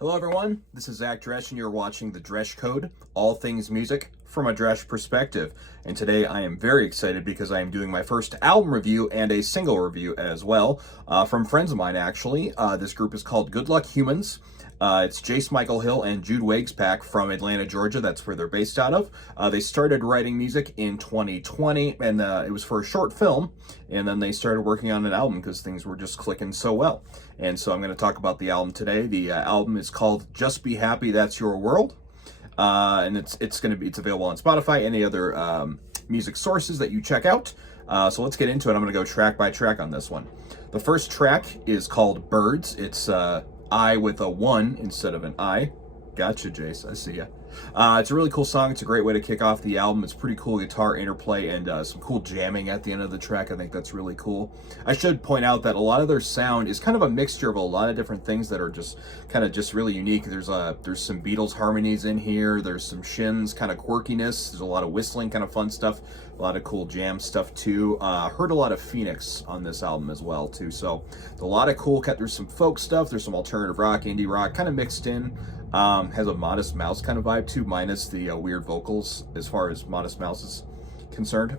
Hello everyone, this is Zach Dresch and you're watching the Dresch Code, all things music from a Dresch perspective. And today I am very excited because I am doing my first album review and a single review as well, from friends of mine actually. This group is called Good Luck Humans. It's Jace Michael Hill and Jude Wagespack from Atlanta, Georgia. That's where they're based out of. They started writing music in 2020, and it was for a short film, and then they started working on an album because things were just clicking so well. And so I'm going to talk about the album today. The album is called Just Be Happy, That's Your World, and it's available on Spotify, any other music sources that you check out. So let's get into it. I'm going to go track by track on this one. The first track is called Birds. It's I with a 1 instead of an I. Gotcha, Jace. I see ya. It's a really cool song. It's a great way to kick off the album. It's pretty cool guitar interplay and some cool jamming at the end of the track. I think that's really cool. I should point out that a lot of their sound is kind of a mixture of a lot of different things that are just really unique. There's some Beatles harmonies in here. There's some Shins kind of quirkiness. There's a lot of whistling kind of fun stuff. A lot of cool jam stuff too. Heard a lot of Phoenix on this album as well too. So a lot of cool. There's some folk stuff. There's some alternative rock, indie rock, kind of mixed in. Has a Modest Mouse kind of vibe too, minus the weird vocals as far as Modest Mouse is concerned.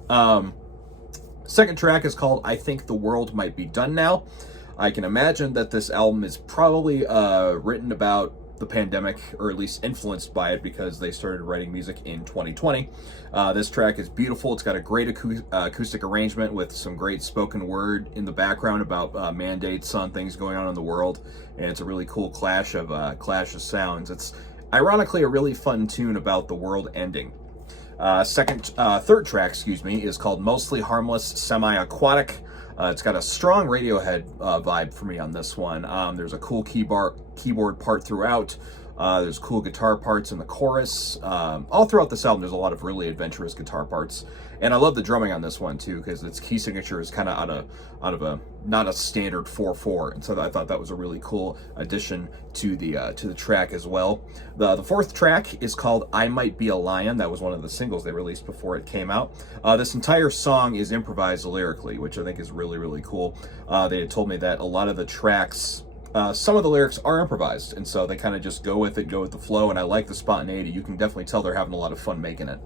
Second track is called I Think the World Might Be Done Now. I can imagine that this album is probably written about the pandemic, or at least influenced by it, because they started writing music in 2020. This track is beautiful. It's got a great acoustic arrangement with some great spoken word in the background about mandates on things going on in the world, and it's a really cool clash of sounds. It's ironically a really fun tune about the world ending. Third track, is called Mostly Harmless, Semi-Aquatic. It's got a strong Radiohead vibe for me on this one. There's a cool keyboard part throughout. There's cool guitar parts in the chorus. All throughout this album, there's a lot of really adventurous guitar parts. And I love the drumming on this one too, because its key signature is kind of out of a not a standard 4/4, and so I thought that was a really cool addition to the track as well. The fourth track is called I Might Be a Lion. That was one of the singles they released before it came out. This entire song is improvised lyrically, which I think is really, really cool. They had told me that a lot of the tracks, some of the lyrics are improvised, and so they kind of just go with the flow, and I like the spontaneity. You can definitely tell they're having a lot of fun making it.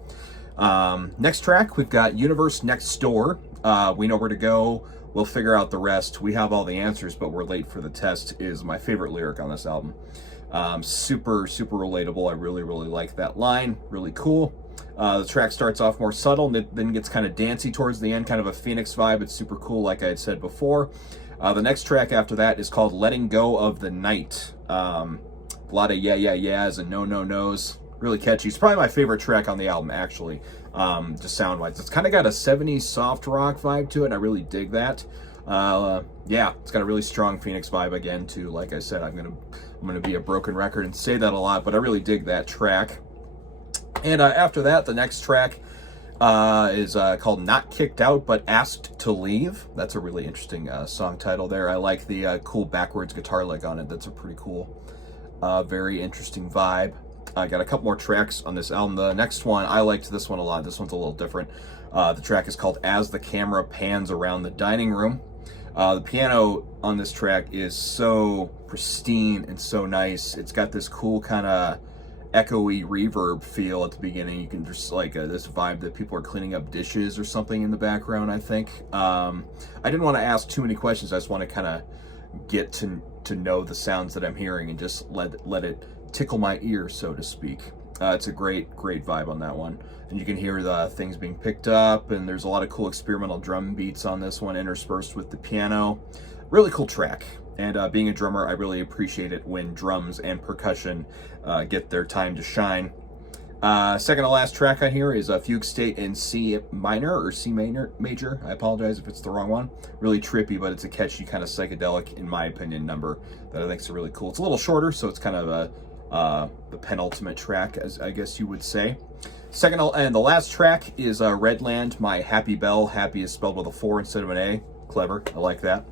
Next track, we've got Universe Next Door. We Know Where to Go, we'll figure out the rest. We have all the answers, but we're late for the test is my favorite lyric on this album. Super, super relatable. I really, really like that line. Really cool. The track starts off more subtle, and it then gets kind of dancey towards the end, kind of a Phoenix vibe. It's super cool, like I had said before. The next track after that is called Letting Go of the Night. A lot of yeahs and no-no-nos. Really catchy. It's probably my favorite track on the album, actually, just sound-wise. It's kind of got a 70s soft rock vibe to it, and I really dig that. Yeah, it's got a really strong Phoenix vibe again, too. Like I said, I'm gonna be a broken record and say that a lot, but I really dig that track. And after that, the next track is called Not Kicked Out, but Asked to Leave. That's a really interesting song title there. I like the cool backwards guitar lick on it. That's a pretty cool, very interesting vibe. I got a couple more tracks on this album. The next one, I liked this one a lot. This one's a little different. The track is called As the Camera Pans Around the Dining Room. The piano on this track is so pristine and so nice. It's got this cool kind of echoey reverb feel at the beginning. You can just like this vibe that people are cleaning up dishes or something in the background, I think. I didn't want to ask too many questions. I just want to kind of get to know the sounds that I'm hearing and just let it tickle my ear, so to speak. It's a great vibe on that one, and you can hear the things being picked up, and there's a lot of cool experimental drum beats on this one interspersed with the piano. Really cool track, and being a drummer, I really appreciate it when drums and percussion get their time to shine. Second to last track on here is a Fugue State in C minor or C major. I apologize if it's the wrong one. Really trippy, but it's a catchy kind of psychedelic, in my opinion, number that I think is really cool. It's a little shorter, so it's kind of the penultimate track, as I guess you would say. Second and the last track is Redland, My Happy Bell. Happy is spelled with a 4 instead of an A. Clever. I like that.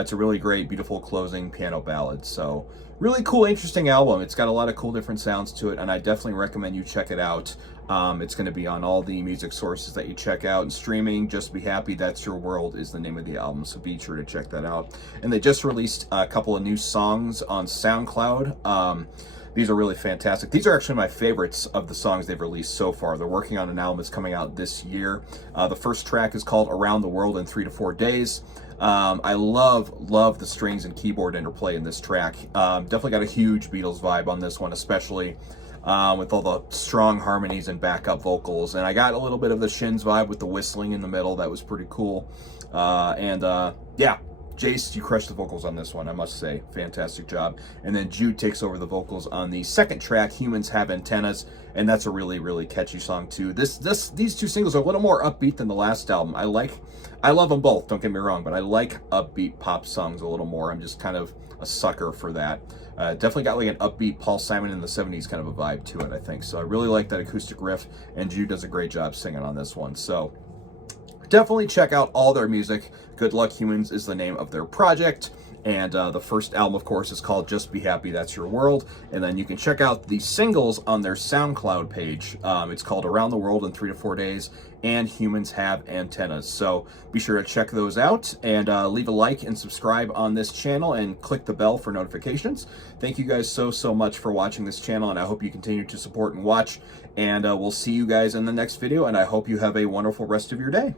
It's a really great, beautiful closing piano ballad. So really cool, interesting album. It's got a lot of cool different sounds to it, and I definitely recommend you check it out. It's going to be on all the music sources that you check out and streaming. Just Be Happy, That's Your World is the name of the album, so be sure to check that out. And they just released a couple of new songs on SoundCloud. These are really fantastic. These are actually my favorites of the songs they've released so far. They're working on an album that's coming out this year. The first track is called Around the World in 3 to 4 Days. I love the strings and keyboard interplay in this track. Definitely got a huge Beatles vibe on this one, especially with all the strong harmonies and backup vocals. And I got a little bit of the Shins vibe with the whistling in the middle. That was pretty cool. Yeah. Jace, you crushed the vocals on this one, I must say. Fantastic job. And then Jude takes over the vocals on the second track, Humans Have Antennas, and that's a really, really catchy song too. These two singles are a little more upbeat than the last album. I love them both, don't get me wrong, but I like upbeat pop songs a little more. I'm just kind of a sucker for that. Definitely got like an upbeat Paul Simon in the 70s kind of a vibe to it, I think. So I really like that acoustic riff, and Jude does a great job singing on this one. So definitely check out all their music. Good Luck Humans is the name of their project. And the first album, of course, is called Just Be Happy, That's Your World. And then you can check out the singles on their SoundCloud page. It's called Around the World in 3 to 4 Days and Humans Have Antennas. So be sure to check those out and leave a like and subscribe on this channel and click the bell for notifications. Thank you guys so much for watching this channel, and I hope you continue to support and watch. And we'll see you guys in the next video, and I hope you have a wonderful rest of your day.